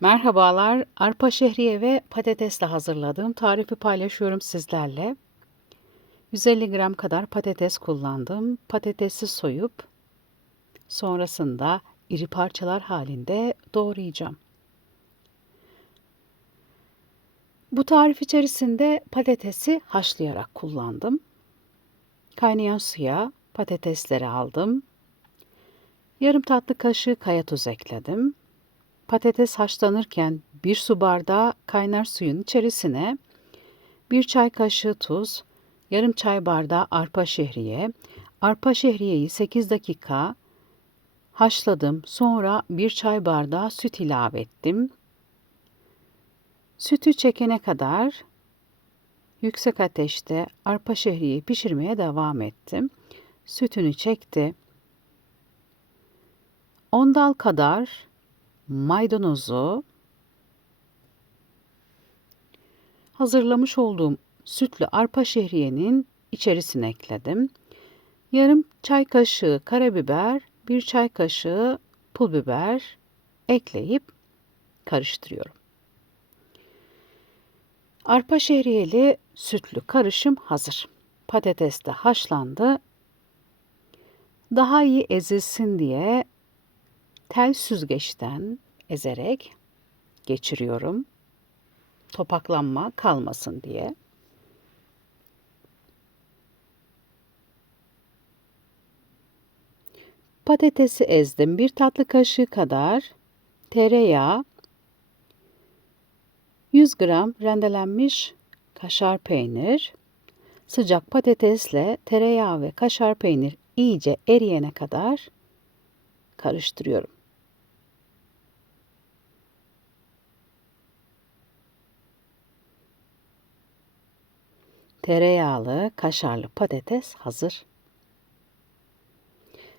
Merhabalar, arpa şehriye ve patatesle hazırladığım tarifi paylaşıyorum sizlerle. 150 gram kadar patates kullandım. Patatesi soyup sonrasında iri parçalar halinde doğrayacağım. Bu tarif içerisinde patatesi haşlayarak kullandım. Kaynayan suya patatesleri aldım. Yarım tatlı kaşığı kaya tuz ekledim. Patates haşlanırken bir su bardağı kaynar suyun içerisine bir çay kaşığı tuz, yarım çay bardağı arpa şehriye, arpa şehriyeyi 8 dakika haşladım. Sonra bir çay bardağı süt ilave ettim. Sütü çekene kadar yüksek ateşte arpa şehriyeyi pişirmeye devam ettim. Sütünü çekti. 10 dal kadar maydanozu hazırlamış olduğum sütlü arpa şehriyenin içerisine ekledim. Yarım çay kaşığı karabiber, bir çay kaşığı pul biber ekleyip karıştırıyorum. Arpa şehriyeli sütlü karışım hazır. Patates de haşlandı. Daha iyi ezilsin diye tel süzgeçten ezerek geçiriyorum. Topaklanma kalmasın diye. Patatesi ezdim. Bir tatlı kaşığı kadar tereyağı, 100 gram rendelenmiş kaşar peynir, sıcak patatesle tereyağı ve kaşar peynir iyice eriyene kadar karıştırıyorum. Tereyağlı, kaşarlı patates hazır.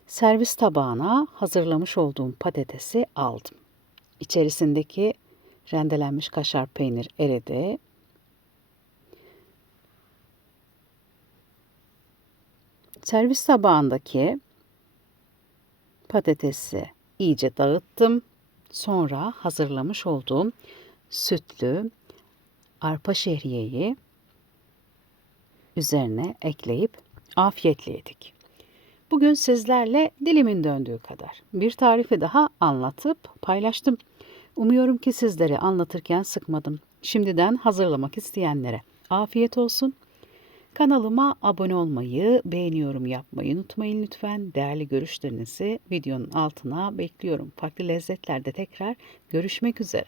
Servis tabağına hazırlamış olduğum patatesi aldım. İçerisindeki rendelenmiş kaşar peynir eridi. Servis tabağındaki patatesi iyice dağıttım. Sonra hazırlamış olduğum sütlü arpa şehriyeyi üzerine ekleyip afiyetle yedik. Bugün sizlerle dilimin döndüğü kadar bir tarifi daha anlatıp paylaştım. Umuyorum ki sizleri anlatırken sıkmadım. Şimdiden hazırlamak isteyenlere afiyet olsun. Kanalıma abone olmayı, beğeniyorum yapmayı unutmayın lütfen. Değerli görüşlerinizi videonun altına bekliyorum. Farklı lezzetlerde tekrar görüşmek üzere.